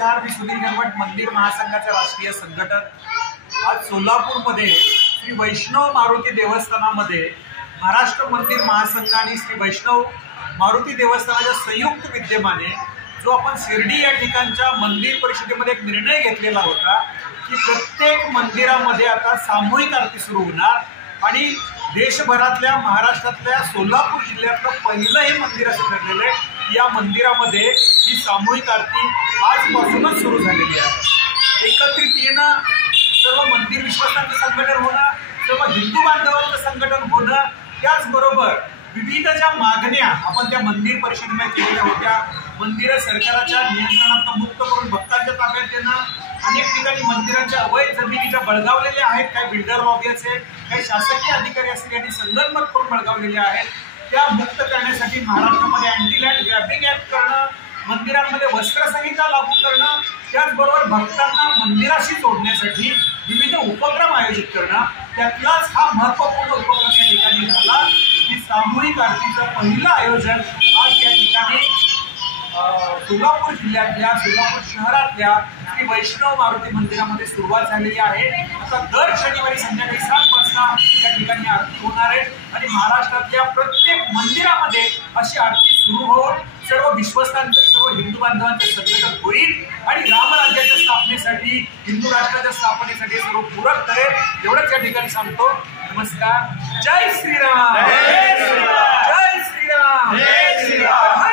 नमस्कार, मी सुधीर गणवट, मंदिर महासंघाचे राष्ट्रीय संघटक। आज सोलापूरमध्ये श्री वैष्णव मारुती देवस्थानामध्ये महाराष्ट्र मंदिर महासंघ आणि श्री वैष्णव मारुती देवस्थानाच्या संयुक्त विद्यमाने जो आपण शिर्डी या ठिकाणच्या मंदिर परिषदेमध्ये एक निर्णय घेतलेला होता की प्रत्येक मंदिरामध्ये आता सामूहिक आरती सुरू होणार आणि देशभरातल्या महाराष्ट्रातल्या सोलापूर जिल्ह्यातलं पहिलं हे मंदिर असं ठरलेलं आहे। या मंदिरामध्ये ही सामूहिक आरती आजपासूनच सुरू झालेली आहे। एकत्रितीनं सर्व मंदिर विश्वासांचं संघटन होणं, सर्व हिंदू बांधवांचं संघटन होणं, त्याचबरोबर विविध ज्या मागण्या आपण त्या मंदिर परिषदेमध्ये केलेल्या होत्या, मंदिरं सरकारच्या नियंत्रणात मुक्त करून भक्तांच्या ताब्यात देणं, अनेक ठिकाणी मंदिरांच्या अवैध जमिनीच्या बळगावलेल्या आहेत, काही बिल्डर लॉबी असेल, काही शासकीय अधिकारी असतील यांनी संगनमत करून बळगावलेल्या आहेत, त्या मुक्त करण्यासाठी महाराष्ट्रामध्ये अँटी लँड ग्रॅबिंग ऍक्ट करणं, मंदिरांमध्ये वस्त्रसंहिता लागू करणं, त्याचबरोबर भक्तांना मंदिराशी जोडण्यासाठी विविध उपक्रम आयोजित करणं, त्यातलाच हा महत्त्वपूर्ण उपक्रम या ठिकाणी झाला की सामूहिक आरतीचं पहिलं आयोजन आज या ठिकाणी सोलापूर जिल्ह्यातल्या सोलापूर शहरातल्या श्री वैष्णव मारुती मंदिरामध्ये सुरुवात झालेली आहे। आता दर शनिवारी संध्याकाळी 7 वाजता या ठिकाणी आरती होणार आहे आणि महाराष्ट्रातल्या प्रत्येक मंदिरामध्ये अशी आरती सुरू होऊन सर्व विश्वासांचं सर्व हिंदू बांधवांचे संघटन होईल आणि रामराज्याच्या स्थापनेसाठी हिंदू राष्ट्राच्या स्थापनेसाठी सर्व पूरक करेल एवढंच या ठिकाणी सांगतो। नमस्कार, जय श्रीराम, जय श्रीराम, जय श्रीराम, जय श्रीराम।